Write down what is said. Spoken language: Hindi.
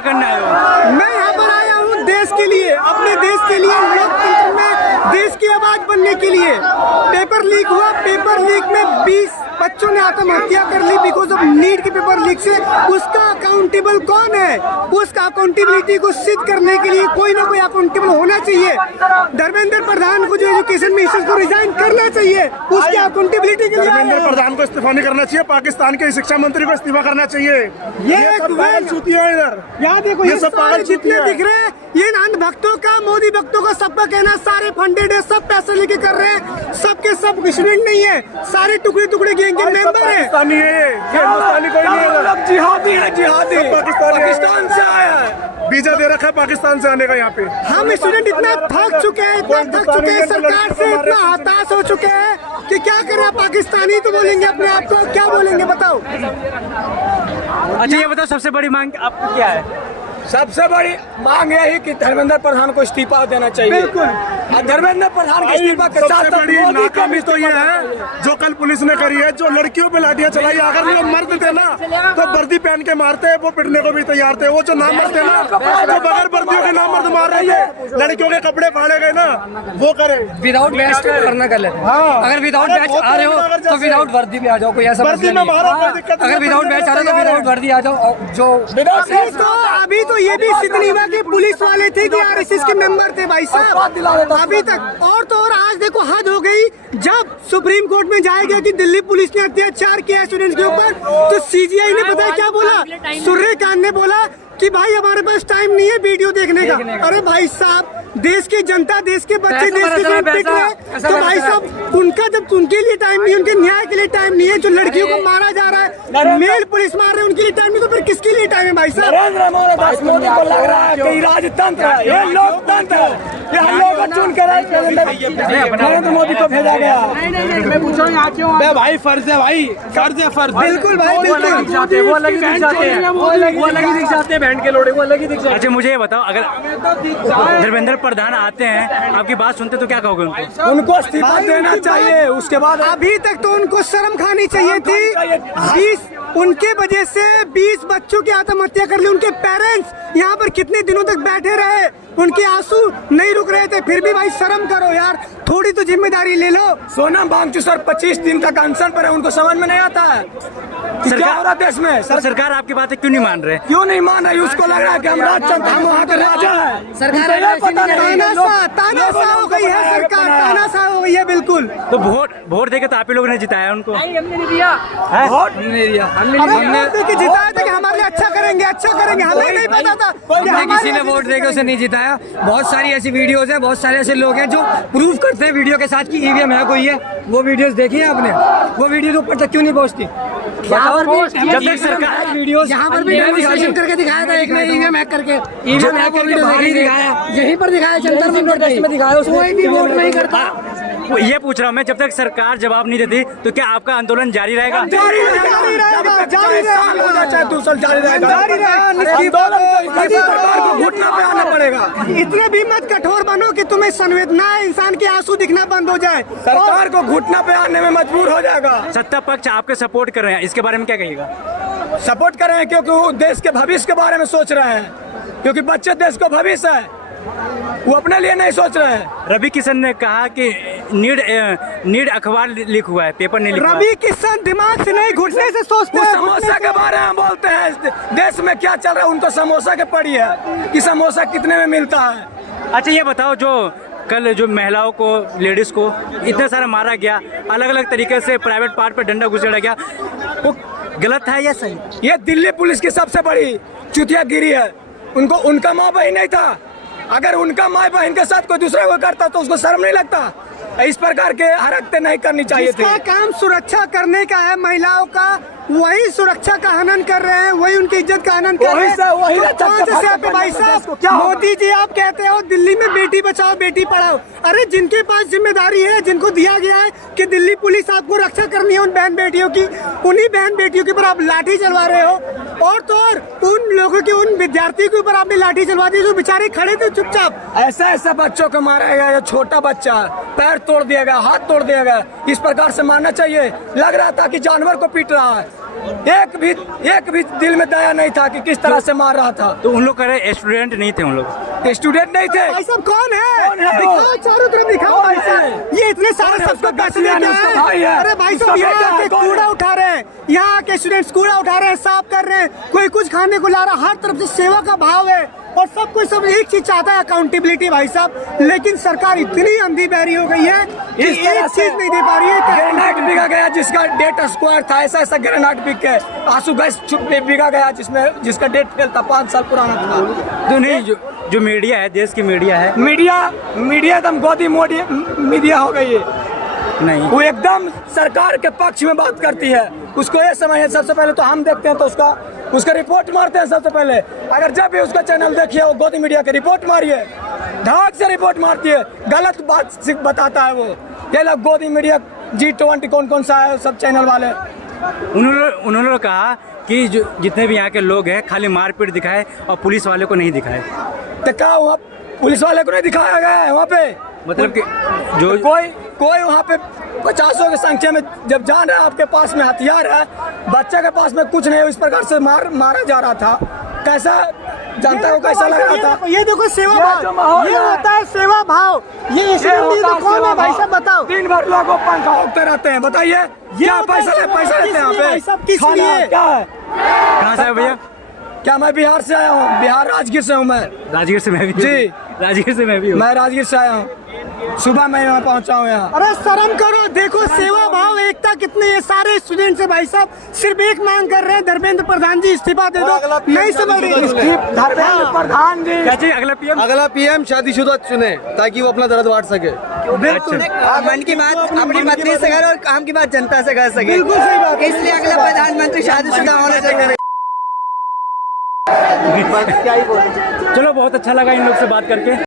क्या करना है? मैं यहाँ पर आया हूँ देश के लिए, अपने देश के लिए, लोकतंत्र में देश की आवाज बनने के लिए। पेपर लीक हुआ, पेपर लीक में 20 बच्चों ने आत्महत्या कर ली बिकॉज ऑफ नीट के पेपर लीक से। उसका अकाउंटेबल कौन है? उसका अकाउंटेबिलिटी को सिद्ध करने के लिए कोई ना कोई अकाउंटेबल होना चाहिए। धर्मेंद्र प्रधान को जो एजुकेशन मिनिस्टर को रिजाइन करना चाहिए, उसकी अकाउंटेबिलिटी के लिए। धर्मेंद्र प्रधान को इस्तीफा नहीं करना चाहिए, पाकिस्तान के शिक्षा मंत्री को इस्तीफा करना चाहिए। ये सब पागल चूती है इधर, यहाँ देखो ये सब पागल जितने दिख रहे हैं, ये अंध भक्तों का, मोदी भक्तों का, सबका कहना सारे फंडेड है, सब पैसे लेके कर रहे हैं, सबके सब स्टूडेंट नहीं है, सारे टुकड़े टुकड़े गैंग के मेंबर है। पाकिस्तानी है ये हिंदुस्तानी कोई नहीं है, जिहादी है, जिहादी पाकिस्तान से आया है, वीजा दे रखा है पाकिस्तान से आने का। यहाँ पे हम स्टूडेंट इतना थक चुके हैं, इतना थक चुके हैं, सरकार से इतना हताश हो चुके हैं कि क्या करें। पाकिस्तानी तो बोलेंगे अपने आप को, क्या बोलेंगे बताओ? अच्छा ये बताओ, सबसे बड़ी मांग आपकी क्या है? सबसे बड़ी मांग यही कि धर्मेंद्र प्रधान को इस्तीफा देना चाहिए। बिल्कुल, और धर्मेंद्र प्रधान के इस्तीफा के साथ सबसे बड़ी नाकामी तो ये है जो कल पुलिस ने करी है, जो लड़कियों पे लाठियां चलाई। अगर वो मर्द थे ना तो वर्दी पहन के मारते, वो पिटने को भी तैयार थे। वो जो नामर्द थे ना, जो बगैर वर्दियों के नामर्द मार रहे थे, लड़कियों के कपड़े फाड़े गए ना, वो करे। विदाउट बैच करना कर लेते। अगर विदाउट बैच आ रहे हो तो विदाउट वर्दी भी आ जाओ, कोई ऐसा वर्दी में मारो, कोई दिक्कत नहीं। अगर विदाउट बैच आ रहे हो तो विदाउट वर्दी आ जाओ। जो अभी तो ये भी सिद्ध नहीं हुआ कि पुलिस वाले थे कि आरएसएस के मेंबर थे भाई साहब, अभी तक। और तो और आज देखो हद हो गई, जब सुप्रीम कोर्ट में जाया गया कि दिल्ली पुलिस ने अत्याचार किया स्टूडेंट्स के ऊपर, तो सीजीआई ने पता है क्या बोला? सूर्यकांत ने बोला कि भाई हमारे पास टाइम नहीं है वीडियो देखने का। अरे भाई साहब, देश की जनता, देश के बच्चे, देश के पिट रहे हैं, तो भाई साहब उनका जब उनके लिए टाइम नहीं, उनके न्याय के लिए टाइम नहीं है, जो लड़कियों को मारा जा रहा है, मेल पुलिस मार रहे हैं, उनके लिए टाइम नहीं, तो फिर किसके लिए टाइम है भाई साहब? नरेंद्र मोदी को लग रहा है कि राजतंत्र है, ये लोकतंत्र है, ये हम लोग को चुन कर नरेंद्र मोदी को भेजा गया। मैं पूछ रहा हूँ भाई, फर्ज है भाई, फर्ज है, फर्ज। बिल्कुल भाई, बिल्कुल। वो अलग ही दिख जाते हैं, वो अलग ही दिख जाते हैं, बहन के लोड़े वो अलग ही दिख जाते हैं। अच्छा मुझे ये बताओ, अगर धर्मेंद्र प्रधान आते हैं, आपकी बात सुनते तो क्या कहोगे उनको? उनको इस्तीफा देना चाहिए। उसके बाद अभी तक तो उनको शर्म खानी चाहिए थी। 20 उनके वजह से 20 बच्चों की आत्महत्या कर ली। उनके पेरेंट्स यहाँ पर कितने दिनों तक बैठे रहे, उनके आंसू नहीं रुक रहे थे, फिर भी भाई शर्म करो यार, थोड़ी तो जिम्मेदारी ले लो। सोनम वांगचुक सर 25 दिन तक अनशन पर है, उनको समझ में नहीं आता है क्या हो रहा देश में। सरकार आपकी बातें क्यों नहीं मान रहे? क्यों नहीं मान रही? उसको लग रहा है कि हम राजतंत्र, हम वहाँ के राजा है। सरकार तानाशाह हो गई है, सरकार तानाशाह हो गई है बिल्कुल। तो वोट देके तो आप ही लोगों ने जिताया उनको। हमने नहीं दिया वोट नहीं दिया, हमने जिताया था कि हमारे लिए अच्छा करेंगे, अच्छा करेंगे, हमें नहीं पता था कि किसी ने वोट देके उसे नहीं जिताया। बहुत सारी ऐसी वीडियोस हैं, बहुत सारे ऐसे लोग हैं जो प्रूव करते हैं वीडियो के साथ कि ईवीएम है कोई है। वो वीडियोस देखी है आपने? वो वीडियो ऊपर तक क्यों नहीं पहुंचती? जब तक सरकार वीडियोस यहाँ पर भी डेमोन्स्ट्रेशन करके दिखाया था एक ने ईवीएम हैक करके, ईवीएम हैक करके बाहर ही दिखाया, यहीं पर दिखाया, जंतर मंतर में दिखाया, कोई भी वोट नहीं करता। ये पूछ रहा हूँ मैं, जब तक सरकार जवाब नहीं देती तो क्या आपका आंदोलन जारी रहेगा? जारी रहेगा, जारी रहेगा, चाहे 2 साल जारी रहेगा, जारी रहेगा। सरकार को घुटना पे आना पड़ेगा। इतने भी मत कठोर बनो कि तुम्हें संवेदना है, इंसान के आंसू दिखना बंद हो जाए। सरकार को घुटना पे आने में मजबूर हो जाएगा। सत्ता पक्ष आपके सपोर्ट कर रहे हैं, इसके बारे में क्या कहिएगा? सपोर्ट कर रहे हैं क्योंकि वो देश के भविष्य के बारे में सोच रहे हैं, क्योंकि बच्चे देश का भविष्य है, वो अपने लिए नहीं सोच रहे हैं। रवि किशन ने कहा कि नीड अखबार लीक हुआ है, पेपर नहीं लिखा। रवि किशन दिमाग से नहीं, घुटने से सोचते वो हैं। समोसा के बारे में बोलते हैं, देश में क्या चल रहा है उनको समोसा के पड़ी है कि समोसा कितने में मिलता है। अच्छा ये बताओ, जो कल जो महिलाओं को, लेडीज को इतना सारा मारा गया, अलग अलग तरीके से प्राइवेट पार्ट पे डंडा घुसेड़ा गया, वो गलत है या सही? ये दिल्ली पुलिस की सबसे बड़ी चुतियागिरी है। उनको उनका माँ बहन नहीं था, अगर उनका माँ बहन के साथ कोई दूसरा को करता तो उसको शर्म नहीं लगता? इस प्रकार के हरकतें नहीं करनी चाहिए थी। जिसका काम सुरक्षा करने का है महिलाओं का, वही सुरक्षा का हनन कर रहे हैं, वही उनकी इज्जत का हनन कर रहे हैं। तो कौन से सियाप पे भाई साहब? मोदी जी आप कहते हो दिल्ली में बेटी बचाओ बेटी पढ़ाओ, अरे जिनके पास जिम्मेदारी है, जिनको दिया गया है कि दिल्ली पुलिस आपको रक्षा करनी है उन बहन बेटियों की, उन्हीं बहन बेटियों के ऊपर आप लाठी चलवा रहे हो। और तो और उन लोगों के, उन विद्यार्थियों के ऊपर आपने लाठी चलवा दी जो बेचारे खड़े थे चुपचाप। ऐसा बच्चों को मारा गया, छोटा बच्चा पैर तोड़ दिया गया, हाथ तोड़ दिया गया, इस प्रकार से मारना चाहिए। लग रहा था कि जानवर को पीट रहा है। एक भी दिल में दया नहीं था कि किस तरह से मार रहा था। तो उन लोग कह रहे स्टूडेंट नहीं थे उन लोग। स्टूडेंट नहीं थे। भाई साहब कौन है? कौन है वो? दिखाओ चारों तरफ दिखाओ भाई साहब। ये इतने सारे कौन है? सबको उसका पैसे भाई देते है, भाई हैं। है। अरे भाई साहब उसका यहाँ बेटा है, के कौन कूड़ा है? उठा रहे हैं, यहाँ के स्टूडेंट्स कूड़ा उठा रहे हैं, साफ कर रहे हैं, कोई कुछ खाने को ला रहा है। हर तरफ से सेवा का भाव है और सब कुछ सब एक चीज चाहता है, अकाउंटेबिलिटी भाई साहब। लेकिन सरकार इतनी अंधी बहरी हो गई है कि इस तरह एक से चीज नहीं दे पा रही है। ग्रेनाइट बिका गया जिसका डेट स्क्वायर था, ऐसा ग्रेनाइट बिक के आंसू गैस बिका गया जिसका डेट फेल था, 5 साल पुराना था। तो नहीं, जो मीडिया है, देश की मीडिया है, मीडिया एकदम गोदी मोदी मीडिया हो गई है। नहीं वो एकदम सरकार के पक्ष में बात करती है। उसको ये समझ है, सबसे पहले तो हम देखते हैं तो उसका रिपोर्ट मारते हैं सबसे पहले। अगर जब भी उसका चैनल देखिए वो गोदी मीडिया की रिपोर्ट मारिए, धाक से रिपोर्ट मारती है, गलत बात बताता है वो। ये लोग गोदी मीडिया G20 कौन सा है, सब चैनल वाले। उन्होंने कहा कि जो जितने भी यहाँ के लोग हैं खाली मारपीट दिखाए और पुलिस वाले को नहीं दिखाए। तो क्या वहाँ पुलिस वाले को नहीं दिखाया गया है वहाँ पे? मतलब कि जो कोई वहाँ पे 50 की संख्या में जब जान रहा है, आपके पास में हथियार है, बच्चे के पास में कुछ नहीं है, इस प्रकार से मारा जा रहा था। कैसा जनता को कैसा लग रहा था? ये देखो सेवा ये जो भाव, माहौल ये है। होता है सेवा भाव। ये कौन है भाई साहब बताओ? दिन भर लोगों पंखा होते रहते हैं, बताइए क्या पैसा लेते हैं यहाँ भाई साहब, पे? किस खाना लिए? क्या है? कहाँ से है भैया? क्या मैं बिहार से आया हूँ, बिहार राजगीर से हूँ मैं। राजगीर से मैं भी हूँ। जी। राजगीर से मैं भी हूँ। मैं राजगीर से आया हूँ, सुबह मैं यहाँ पहुँचा हूँ यहाँ। अरे शर्म करो, देखो सेवा भाव एकता कितने ये सारे स्टूडेंट्स है भाई साहब। सिर्फ एक मांग कर रहे हैं, धर्मेंद्र प्रधान जी इस्तीफा दे दो। नहीं समझ रहे धर्मेंद्र प्रधान जी क्या चाहिए अगला पीएम? अगला पीएम शादीशुदा चुने ताकि वो अपना दर्द बांट सके। मन की बात अपनी पत्नी से करे और काम की बात जनता से कर सके। बिल्कुल सही बात है। इसलिए अगला प्रधानमंत्री शादीशुदा होना चाहिए। चलो, बहुत अच्छा लगा इन लोग से बात करके।